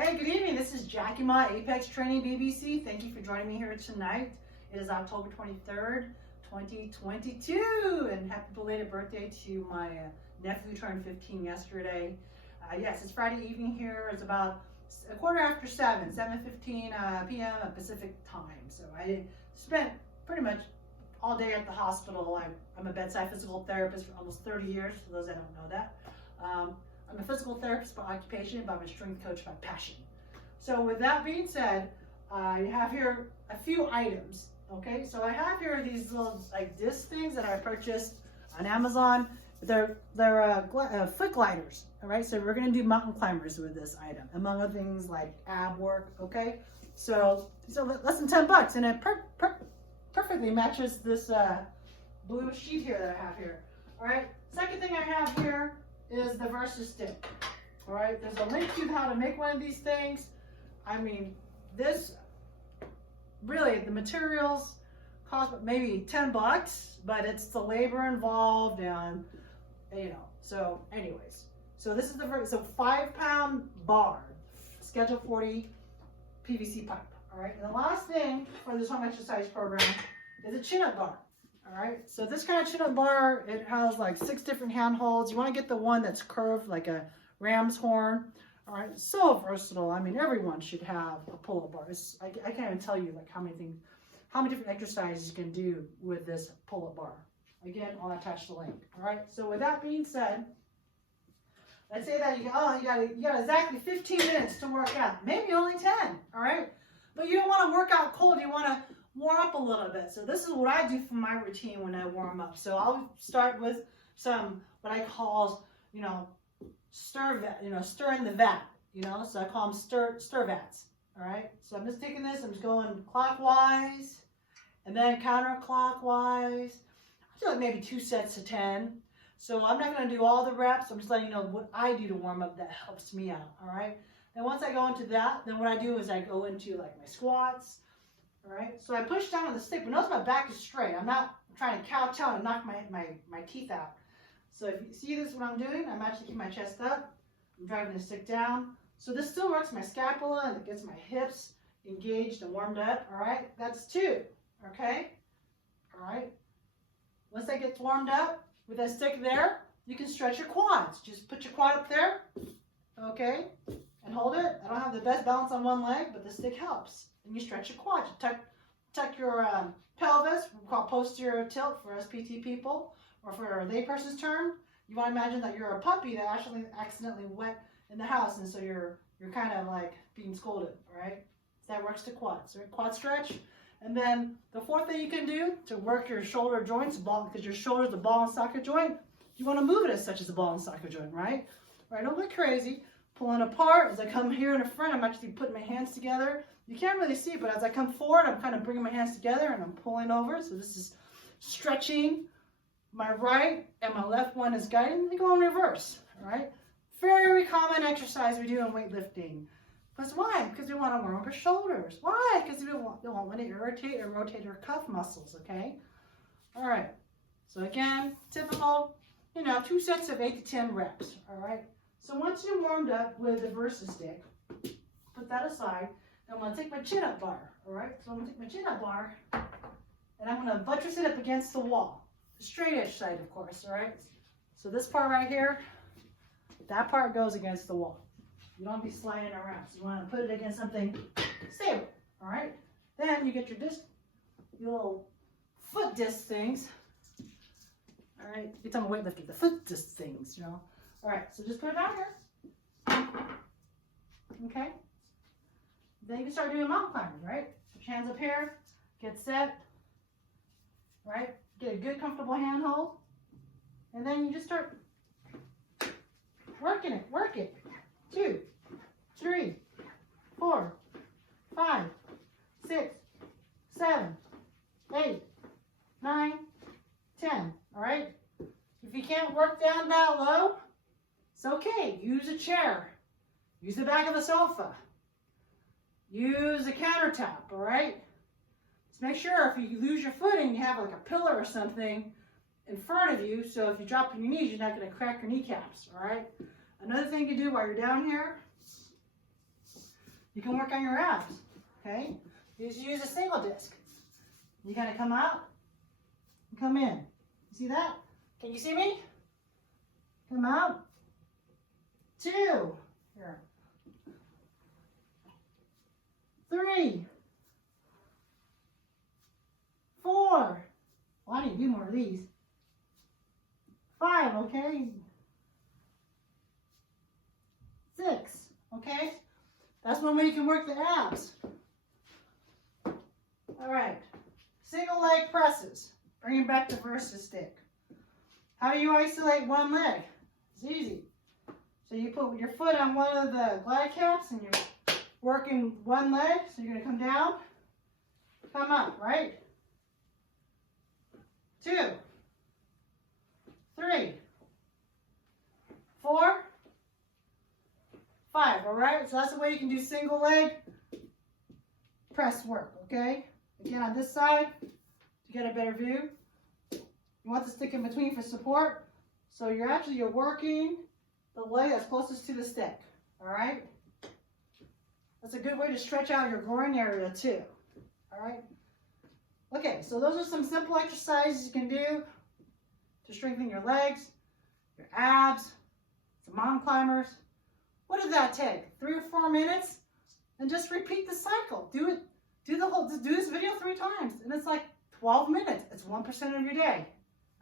Hey, good evening. This is Jackie Ma, Apex Training BBC. Thank you for joining me here tonight. It is October 23rd, 2022, and happy belated birthday to my nephew who turned 15 yesterday. Yes, it's Friday evening here. It's about a quarter after 7:15 p.m. Pacific time. So I spent pretty much all day at the hospital. I'm a bedside physical therapist for almost 30 years, for those that don't know that. I'm a physical therapist by occupation, but I'm a strength coach by passion. So with that being said, I have here a few items, okay? So I have here these little like disc things that I purchased on Amazon. They're foot gliders, all right? So we're gonna do mountain climbers with this item, among other things like ab work, okay? So these are less than 10 bucks, and it perfectly matches this blue sheet here that I have here, all right? Second thing I have here is the Versus stick. All right, there's a link to how to make one of these things. I mean, this really, the materials cost maybe 10 bucks, but it's the labor involved, and you know. So anyways, so this is the 5-pound bar, Schedule 40 PVC pipe. All right, and the last thing for this home exercise program is a chin-up bar. All right, so this kind of chin-up bar, it has like 6 different handholds. You want to get the one that's curved like a ram's horn. All right, so versatile. I mean, everyone should have a pull-up bar. I can't even tell you like how many different exercises you can do with this pull-up bar. Again, I'll attach the link. All right, so with that being said, let's say that you got exactly 15 minutes to work out. Maybe only 10. All right, but you don't want to work out cold. You want to warm up a little bit. So this is what I do for my routine when I warm up. So I'll start with some what I call, stir in the vat, so I call them stir vats. All right, so I'm just taking this, I'm just going clockwise and then counterclockwise. I do like maybe 2 sets of 10. So I'm not going to do all the reps. I'm just letting you know what I do to warm up that helps me out. All right, and once I go into that, then what I do is I go into like my squats. All right, so I push down on the stick, but notice my back is straight. I'm not trying to kowtow and knock my teeth out. So if you see this, what I'm doing, I'm actually keeping my chest up. I'm driving the stick down. So this still works my scapula and it gets my hips engaged and warmed up. All right, that's 2. Okay, all right. Once that gets warmed up with that stick there, you can stretch your quads. Just put your quad up there, okay, and hold it. I don't have the best balance on one leg, but the stick helps. And you stretch your quads. You tuck your pelvis, we call posterior tilt for SPT people, or for a layperson's term. You want to imagine that you're a puppy that actually accidentally wet in the house, and so you're kind of like being scolded, right? That works to quads, right? Quad stretch. And then the 4th thing you can do to work your shoulder joints, because your shoulder is the ball and socket joint, you want to move it as such as the ball and socket joint, right? All right, don't get crazy. Pulling apart. As I come here in the front, I'm actually putting my hands together. You can't really see it, but as I come forward, I'm kind of bringing my hands together and I'm pulling over. So this is stretching my right, and my left one is guiding. They go in reverse, all right? Very common exercise we do in weightlifting. Because why? Because we want to warm up our shoulders. Why? Because we don't want to irritate or rotate our cuff muscles, okay? All right. So again, typical, 2 sets of 8 to 10 reps, all right? So once you're warmed up with the Versus stick, put that aside. I'm going to take my chin-up bar, all right? So I'm going to take my chin-up bar, and I'm going to buttress it up against the wall. The straight-edge side, of course, all right? So this part right here, that part goes against the wall. You don't want to be sliding around. So you want to put it against something stable, all right? Then you get your disc, your little foot disc things, all right? You tell me weightlifter, the foot disc things, All right, so just put it down here, okay? Then you can start doing mountain climbing, right? Put your hands up here, get set, right? Get a good, comfortable handhold, and then you just start working it. Work it. 2, 3, 4, 5, 6, 7, 8, 9, 10. All right? If you can't work down that low, it's okay. Use a chair. Use the back of the sofa. Use a countertop, all right? Just make sure if you lose your footing, you have like a pillar or something in front of you, so if you drop on your knees, you're not going to crack your kneecaps, all right? Another thing you do while you're down here, you can work on your abs, okay? You just use a single disc. You gotta come out and come in. You see that? Can you see me? Come out. 2. Here. 3. 4. Well, I need to do more of these. 5, okay? 6, okay? That's one way you can work the abs. All right, single leg presses. Bring it back to versus stick. How do you isolate one leg? It's easy. So you put your foot on one of the glide caps and you're working one leg. So you're gonna come down, come up, right? 2, 3, 4, 5, all right? So that's the way you can do single leg press work, okay? Again, on this side, to get a better view, you want the stick in between for support. So you're working the leg that's closest to the stick, all right? That's a good way to stretch out your groin area too, all right? Okay, so those are some simple exercises you can do to strengthen your legs, your abs, some mountain climbers. What did that take? 3 or 4 minutes? And just repeat the cycle. Do this video 3 times, and it's like 12 minutes. It's 1% of your day.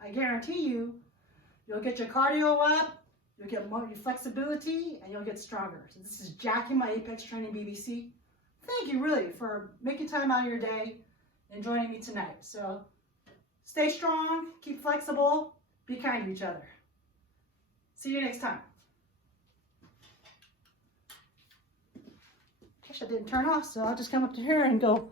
I guarantee you, you'll get your cardio up, you'll get more your flexibility, and you'll get stronger. So this is Jackie, my Apex Training BBC. Thank you really for making time out of your day and joining me tonight. So stay strong, keep flexible, be kind to each other. See you next time. Gosh, I didn't turn off, so I'll just come up to here and go